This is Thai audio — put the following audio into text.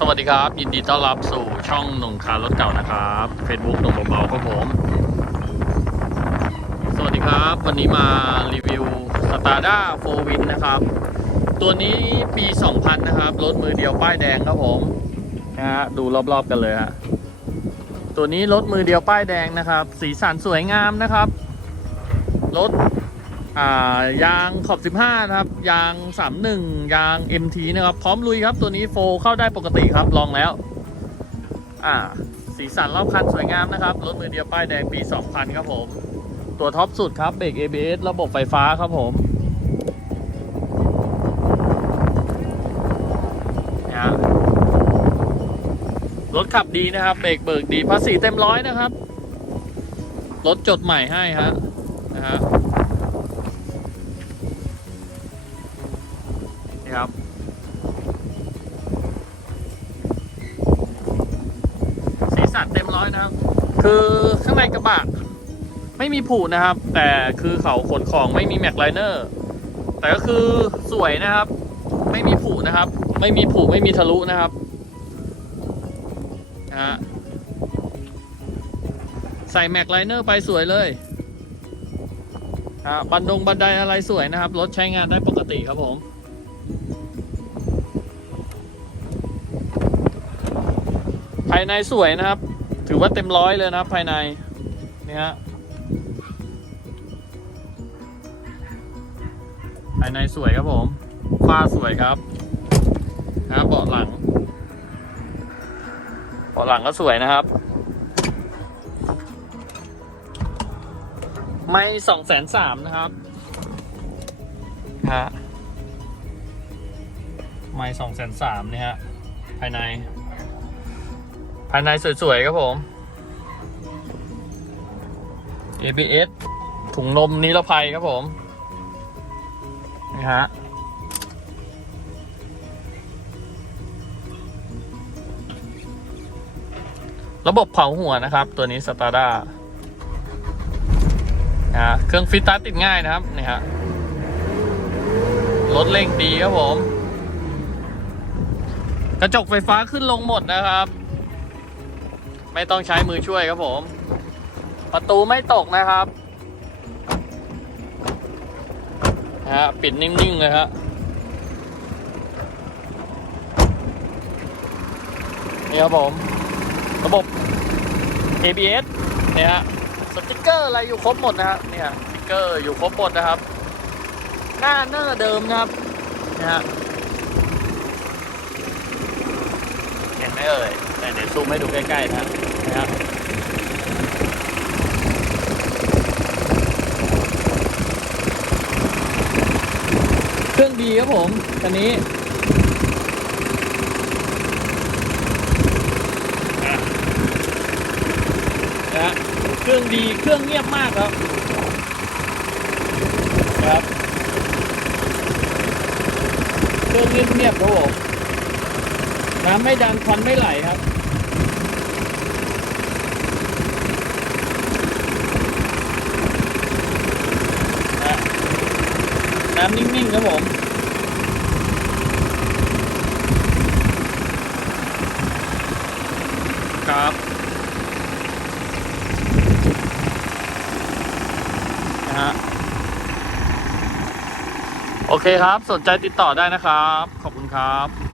สวัสดีครับ ยินดีต้อนรับสู่ช่องหนุ่มคารถเก่านะครับ Facebook หนุ่มเบาๆครับผม สวัสดีครับ วันนี้มารีวิว s t a r d a 4 Win นนะครับ ตัวนี้ปี 2000 นะครับ รถมือเดียวป้ายแดงครับผมนะฮะดูรอบๆกันเลยฮะตัวนี้รถมือเดียวป้ายแดงนะครับ สีสันสวยงามนะครับ รถ ยางขอบ 15 นะครับ ยาง 31 ยาง MT นะครับ พร้อมลุยครับ ตัวนี้โฟเข้าได้ปกติครับ ลองแล้ว อ่า สีสันรอบคันสวยงามนะครับ รถมือเดียวป้ายแดงปี 2000 ครับผม ตัวท็อปสุดครับ เบรก ABS ระบบไฟฟ้าครับผมนะฮะรถขับดีนะครับ เบรกเบิกดี ภาษีเต็มร้อยนะครับ รถจดใหม่ให้ฮะ นะฮะ ร้อยนะครับ คือข้างในกระบะไม่มีผูนะครับ แต่คือเขาขนของไม่มีแม็กไลเนอร์แต่ก็คือสวยนะครับ ไม่มีผูนะครับ ไม่มีผูไม่มีทะลุนะครับนะฮะใส่แม็กไลเนอร์ไปสวยเลยอะบันดงบันไดอะไรสวยนะครับ รถใช้งานได้ปกติครับผมภายในสวยนะครับ ถือว่าเต็มร้อยเลยนะครับภายในนี่ฮะภายในสวยครับผมฝ้าสวยครับนะเบาะหลังเบาะหลังก็สวยนะครับไม่สองแสนสามนะครับฮะไม่สองแสนสามนี่ฮะภายใน ภายในสวย ๆ ครับผม ABS ถุงนมนิรภัยครับผม นี่ฮะ ระบบเผาหัวนะครับ ตัวนี้สตาร์ด้านะฮะเครื่องฟิตตัสติดง่ายนะครับ นี่ฮะ รถเร่งดีครับผม กระจกไฟฟ้าขึ้นลงหมดนะครับ ไม่ต้องใช้มือช่วยครับผม ประตูไม่ตกนะครับฮะปิดนิ่ง ๆ เลยฮะนี่ครับผม ระบบ ABS เนี่ยฮะสติกเกอร์อะไรอยู่ครบหมดนะฮะเนี่ยสติกเกอร์อยู่ครบหมดนะครับ หน้าเนอร์เดิมนะครับนะฮะเห็นไหมเอ่ย ซูมให้ดูใกล้ๆนะนะครับเครื่องดีครับผมคันนี้นะเครื่องดีเครื่องเงียบมากครับครับเครื่องเงียบๆครับผมน้ำไม่ดันควันไม่ไหลครับ น้ำนิ่ง ๆ ครับผมครับนะฮะโอเคครับ สนใจติดต่อได้นะครับ ขอบคุณครับ